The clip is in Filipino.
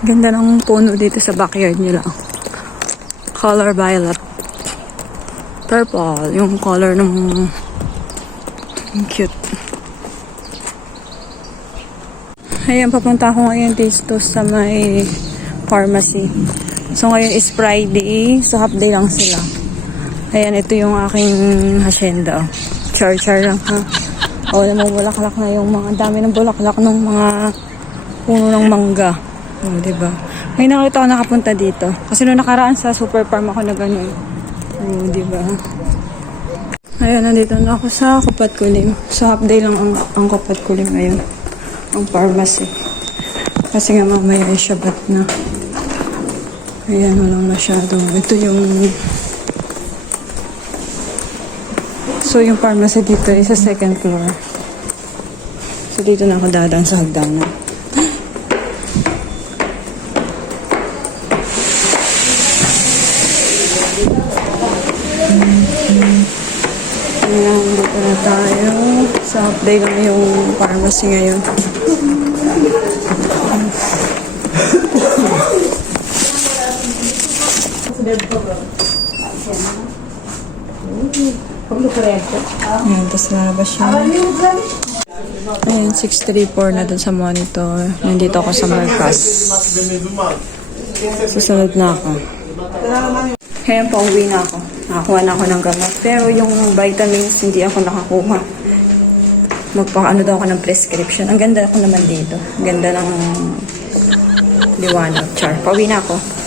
Ganda ng puno dito sa backyard nila. Color violet. Purple. Yung color ng... cute. Ayan, papunta ako ngayon dito sa may pharmacy. So, ngayon is Friday. So, half day lang sila. Ayan, ito yung aking hacienda. Char-char lang, ha? O, namumulaklak na yung mga dami ng bulaklak ng mga puno ng mangga. O, diba? May nakita ako nakapunta dito. Kasi nung nakaraan sa super farm ako na ganyan. O, diba? Ayan, nandito na ako sa Kupat Kulim. So, half day lang ang Kupat Kulim ngayon. Ang pharmacy. Kasi nga mamaya ay Shabbat na. Ayan, walang masyado. Ito yung... So, yung pharmacy dito ay sa second floor. So, dito na ako dadaan sa hagdanan. Ayan, dito na tayo. Sa update lang yung pharmacy ngayon. Ayan, tapos lalabas siya. Ayan, 634 na dun sa monitor. Nandito ako sa Marcas. Susunod na ako. Ayan, pauwi na ako. Nakakuha na ako ng gamot. Pero yung vitamins, hindi ako nakakuha. Magpakaano daw ako ng prescription. Ang ganda ako naman dito. Ang ganda ng liwanag. Char. Pauwi na ako.